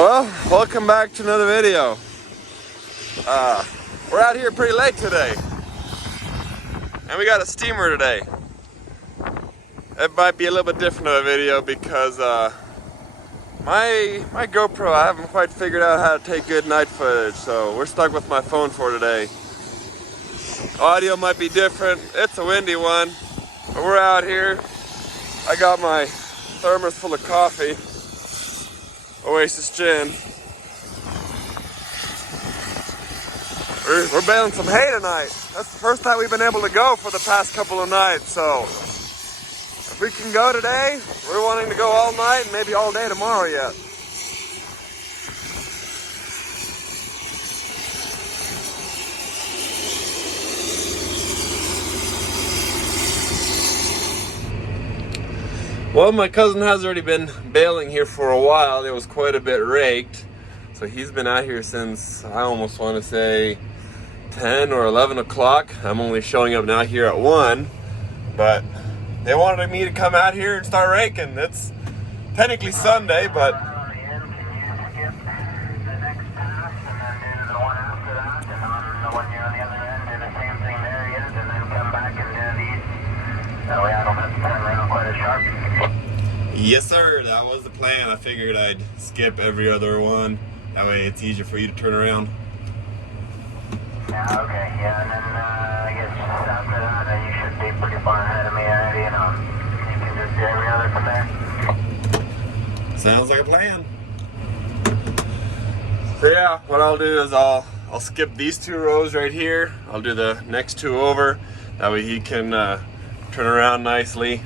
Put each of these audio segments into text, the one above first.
Well, welcome back to another video. We're out here pretty late today, and we got a steamer today. It might be a little bit different of a video because my GoPro, I haven't quite figured out how to take good night footage, so we're stuck with my phone for today. Audio might be different. It's a windy one, but we're out here. I got my thermos full of coffee, Oasis Gin. We're baling some hay tonight. That's the first time we've been able to go for the past couple of nights, so if we can go today, we're wanting to go all night and maybe all day tomorrow yet. Well, my cousin has already been baling here for a while. It was quite a bit raked, so he's been out here since, I almost want to say 10 or 11 o'clock. I'm only showing up now here at 1, but they wanted me to come out here and start raking. It's technically Sunday, but yes sir, that was the plan. I figured I'd skip every other one. That way it's easier for you to turn around. Yeah, okay, yeah, and then I guess after that you should be pretty far ahead of me already, and you can just do every other from there. Sounds like a plan. So yeah, what I'll do is I'll skip these 2 rows right here. I'll do the next 2 over. That way he can turn around nicely.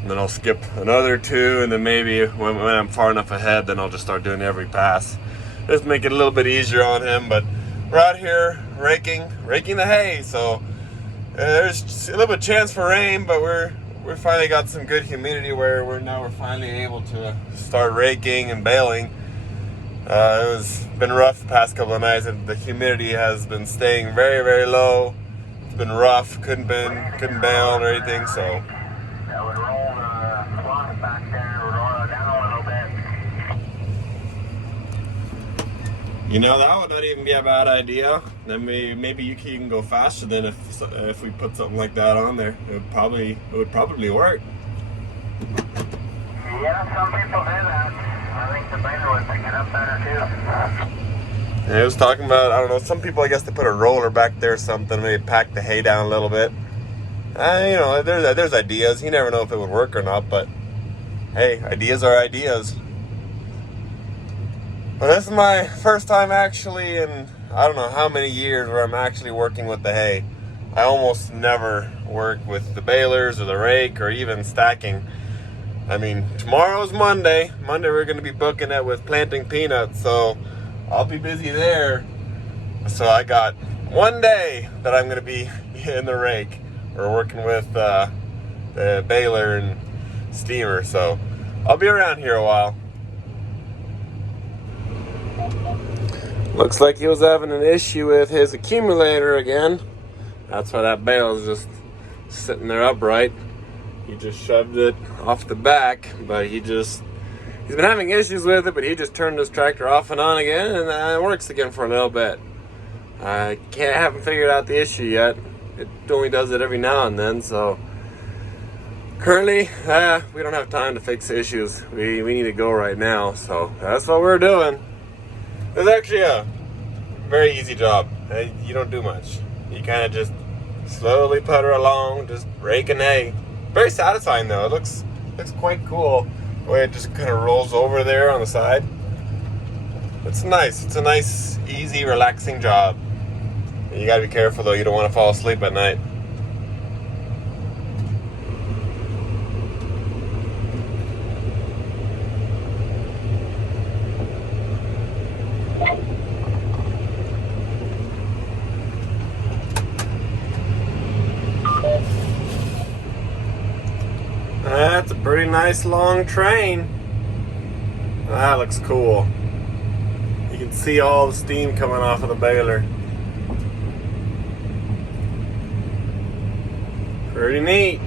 And then I'll skip another 2, and then maybe when I'm far enough ahead, then I'll just start doing every pass. Just make it a little bit easier on him, but we're out here raking the hay, so there's a little bit of chance for rain, but we're finally got some good humidity where we're finally able to start raking and baling. It been rough the past couple of nights, and the humidity has been staying very, very low. It's been rough, couldn't bail or anything, so. That would roll the block back there, roll it down a little bit. You know, that would not even be a bad idea. Then maybe you can go faster than if we put something like that on there. It would probably work. Yeah, some people do that. I think the baler would pick it up better too. And I was talking about, I don't know, some people, I guess they put a roller back there or something, maybe pack the hay down a little bit. You know, there's ideas. You never know if it would work or not, but hey, ideas are ideas. But this is my first time actually in I don't know how many years where I'm actually working with the hay. I almost never work with the balers or the rake or even stacking. I mean, tomorrow's Monday. Monday we're going to be booking it with planting peanuts, so I'll be busy there. So I got one day that I'm going to be in the rake. We're working with the baler and steamer, so I'll be around here a while. Looks like he was having an issue with his accumulator again. That's why that bale is just sitting there upright. He just shoved it off the back, but he's been having issues with it, but he just turned his tractor off and on again, and it works again for a little bit. I haven't figured out the issue yet. It only does it every now and then, so currently we don't have time to fix the issues. We need to go right now, so that's what we're doing. It's actually a very easy job. You don't do much. You kind of just slowly putter along, just raking hay. Very satisfying though. It looks quite cool the way it just kind of rolls over there on the side. It's nice. It's a nice, easy, relaxing job. You gotta be careful though, you don't want to fall asleep at night. That's a pretty nice long train. That looks cool. You can see all the steam coming off of the baler. Pretty neat.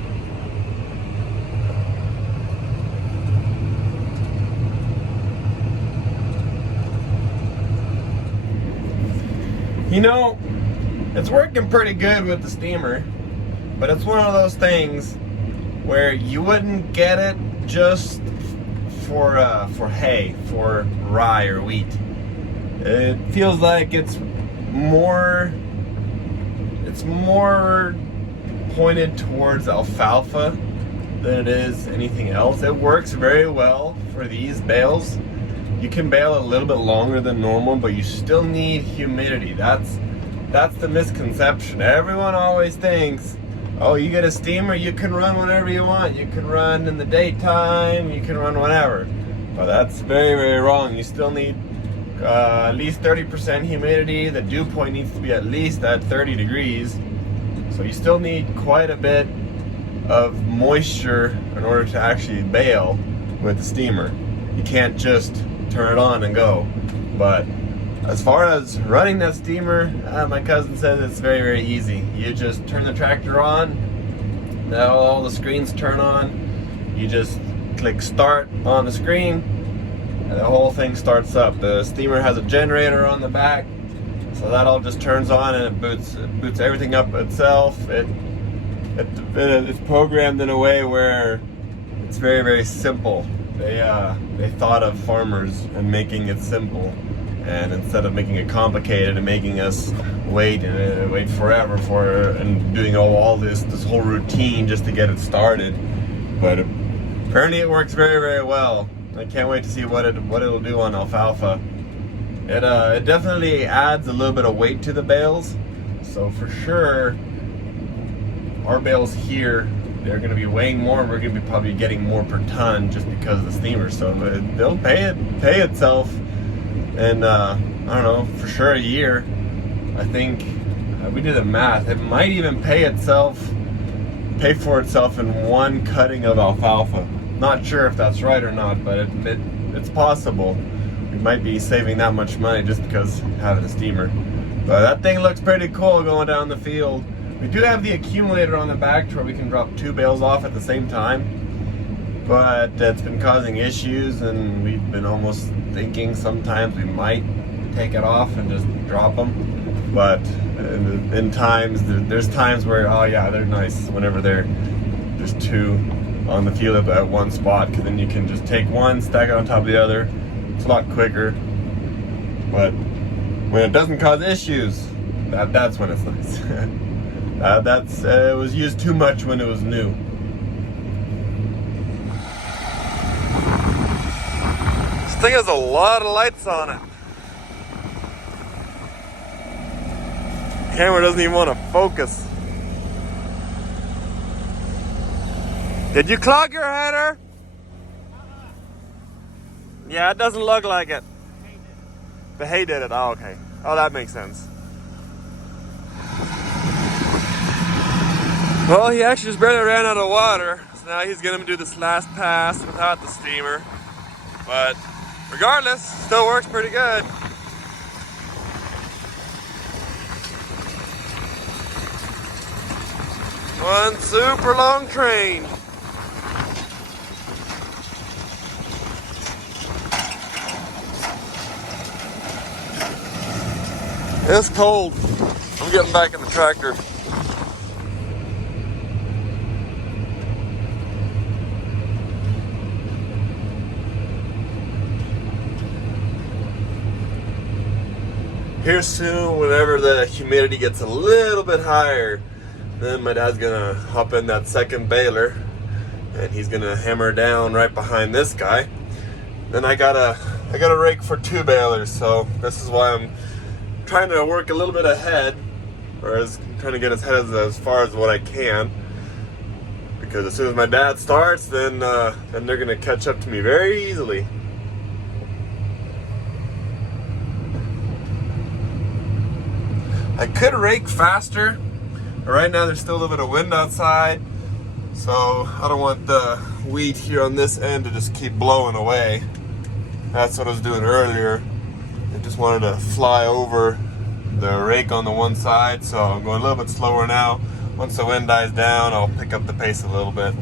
You know, it's working pretty good with the steamer, but it's one of those things where you wouldn't get it just for hay, for rye or wheat. It feels like it's more pointed towards alfalfa than it is anything else. It works very well for these bales. You can bale a little bit longer than normal, but you still need humidity. That's the misconception. Everyone always thinks, oh, you get a steamer, you can run whenever you want. You can run in the daytime, you can run whenever. But that's very, very wrong. You still need at least 30% humidity. The dew point needs to be at least at 30 degrees. So you still need quite a bit of moisture in order to actually bale with the steamer. You can't just turn it on and go. But as far as running that steamer, my cousin says it's very, very easy. You just turn the tractor on, now all the screens turn on, you just click start on the screen, and the whole thing starts up. The steamer has a generator on the back, so that all just turns on and it boots everything up itself. It's programmed in a way where it's very, very simple. They thought of farmers and making it simple, and instead of making it complicated and making us wait forever and doing all this whole routine just to get it started. But apparently it works very, very well. I can't wait to see what it'll do on alfalfa. It definitely adds a little bit of weight to the bales. So for sure, our bales here, they're going to be weighing more. We're going to be probably getting more per ton just because of the steamer. So they'll pay itself. And I don't know, for sure a year. I think we did the math. It might even pay for itself in one cutting of alfalfa. Not sure if that's right or not, but it's possible. We might be saving that much money just because having a steamer. But that thing looks pretty cool going down the field. We do have the accumulator on the back to where we can drop 2 bales off at the same time. But that's been causing issues, and we've been almost thinking sometimes we might take it off and just drop them. But in times, there's times where, oh yeah, they're nice whenever there's 2 on the field at one spot, because then you can just take one, stack it on top of the other. It's a lot quicker. But when it doesn't cause issues, that's when it's nice. It was used too much when it was new. This thing has a lot of lights on it. Camera doesn't even want to focus. Did you clog your header? Yeah, it doesn't look like it. The hay did it. Oh, okay. Oh, that makes sense. Well, he actually just barely ran out of water, so now he's gonna do this last pass without the steamer. But regardless, still works pretty good. One super long train. It's cold. I'm getting back in the tractor. Here soon, whenever the humidity gets a little bit higher, then my dad's gonna hop in that second baler and he's gonna hammer down right behind this guy. Then I got a rake for 2 balers, so this is why I'm trying to work a little bit ahead, or trying to get as far as what I can, because as soon as my dad starts, then they're gonna catch up to me very easily. I could rake faster, but right now there's still a little bit of wind outside, so I don't want the wheat here on this end to just keep blowing away. That's what I was doing earlier. I just wanted to fly over the rake on the one side, so I'm going a little bit slower now. Once the wind dies down, I'll pick up the pace a little bit.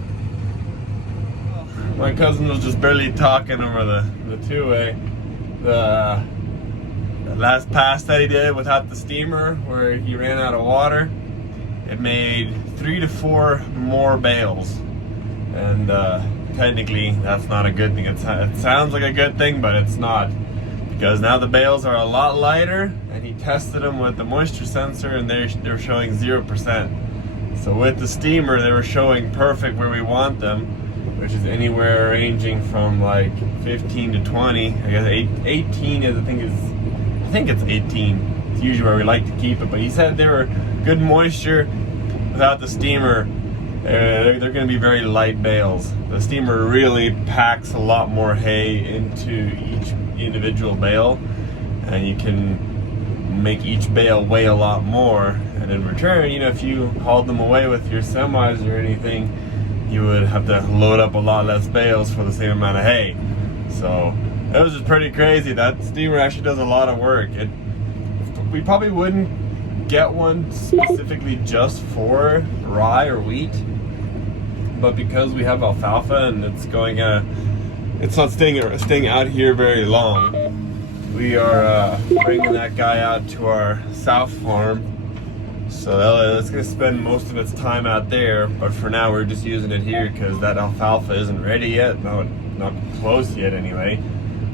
My cousin was just barely talking over the two-way. The last pass that he did without the steamer, where he ran out of water, it made 3 to 4 more bales. And technically, that's not a good thing. It sounds like a good thing, but it's not. Because now the bales are a lot lighter, and he tested them with the moisture sensor, and they're showing 0%. So with the steamer, they were showing perfect where we want them, which is anywhere ranging from like 15 to 20. I guess 18 is, I think it's 18. It's usually where we like to keep it. But he said they were good moisture without the steamer. They're going to be very light bales. The steamer really packs a lot more hay into each individual bale, and you can make each bale weigh a lot more. And in return, you know, if you hauled them away with your semis or anything, you would have to load up a lot less bales for the same amount of hay. So it was just pretty crazy. That steamer actually does a lot of work. We probably wouldn't get one specifically just for rye or wheat, but because we have alfalfa and it's not staying out here very long, we are bringing that guy out to our south farm. So it's going to spend most of its time out there, but for now we're just using it here because that alfalfa isn't ready yet, not close yet anyway.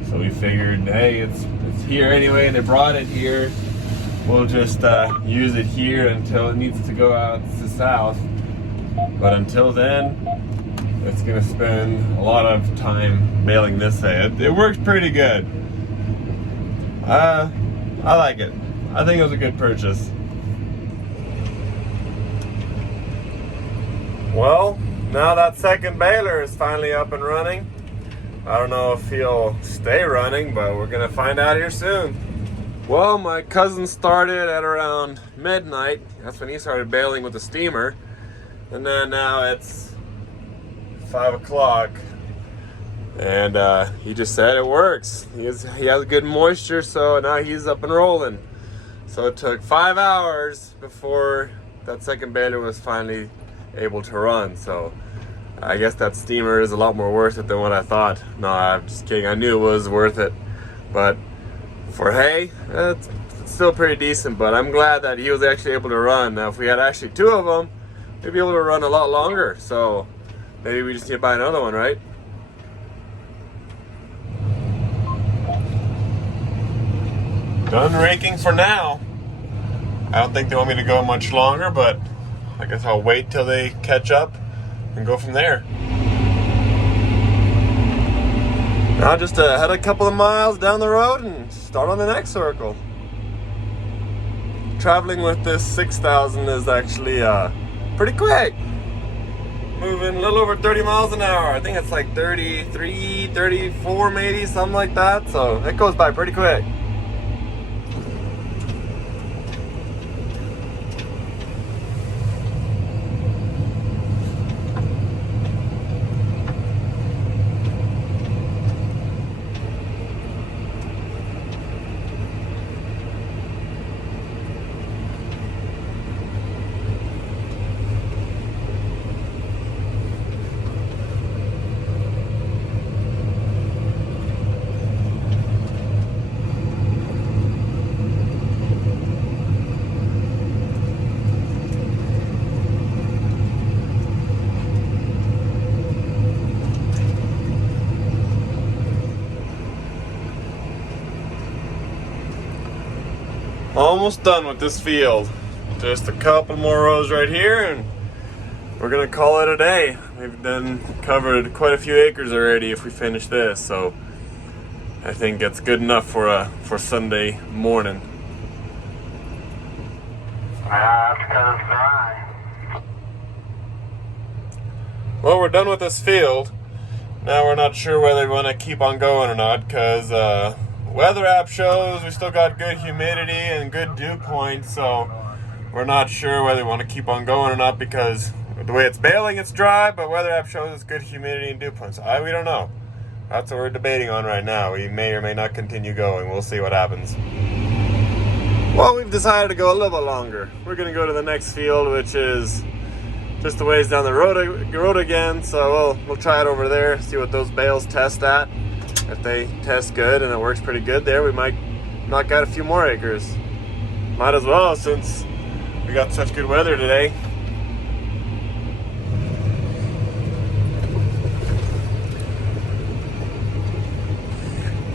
So we figured, hey, it's here anyway, they brought it here. We'll just use it here until it needs to go out to south. But until then, it's going to spend a lot of time baling this hay. It works pretty good. I like it. I think it was a good purchase. Well, now that second baler is finally up and running. I don't know if he'll stay running, but we're gonna find out here soon. Well, my cousin started at around midnight. That's when he started baling with the steamer. And then now it's 5 o'clock. And he just said it works. He has good moisture, so now he's up and rolling. So it took 5 hours before that second baler was finally able to run. So I guess that steamer is a lot more worth it than what I thought. No, I'm just kidding. I knew it was worth it, but for hay, it's still pretty decent. But I'm glad that he was actually able to run. Now if we had actually 2 of them, we'd be able to run a lot longer. So maybe we just need to buy another one, right? Done raking for now. I don't think they want me to go much longer, but I guess I'll wait till they catch up and go from there. Now just head a couple of miles down the road and start on the next circle. Traveling with this 6000 is actually pretty quick. Moving a little over 30 miles an hour. I think it's like 33, 34 maybe, something like that. So it goes by pretty quick. Almost done with this field. Just a couple more rows right here and we're gonna call it a day. We've covered quite a few acres already if we finish this, so I think it's good enough for Sunday morning. Well, we're done with this field. Now we're not sure whether we want to keep on going or not, because weather app shows we still got good humidity and good dew points, so we're not sure whether we want to keep on going or not, because the way it's baling, it's dry, but weather app shows it's good humidity and dew points. We don't know. That's what we're debating on right now. We may or may not continue going. We'll see what happens. Well, we've decided to go a little bit longer. We're going to go to the next field, which is just a ways down the road again, so we'll try it over there, see what those bales test at. If they test good and it works pretty good there, we might knock out a few more acres. Might as well, since we got such good weather today.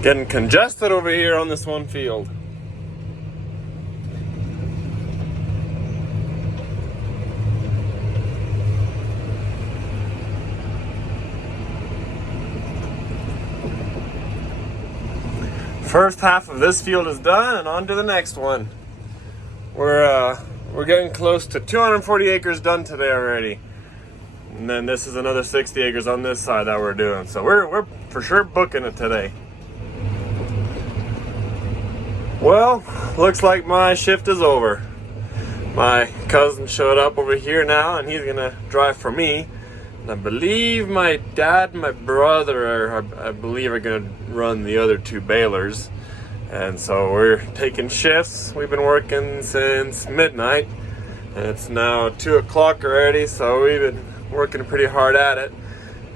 Getting congested over here on this one field. First half of this field is done, and on to the next one. We're getting close to 240 acres done today already, and then this is another 60 acres on this side that we're doing. So we're for sure booking it today. Well, looks like my shift is over. My cousin showed up over here now, and he's gonna drive for me. And I believe my dad and my brother I believe are gonna run the other two balers. And so we're taking shifts. We've been working since midnight, and it's now 2 o'clock already, so we've been working pretty hard at it.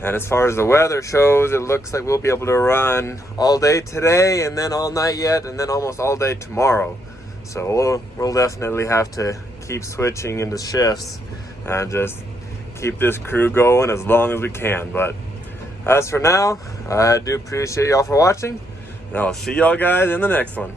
And as far as the weather shows, it looks like we'll be able to run all day today, and then all night yet, and then almost all day tomorrow. So we'll definitely have to keep switching into shifts and just keep this crew going as long as we can. But as for now, I do appreciate y'all for watching, and I'll see y'all guys in the next one.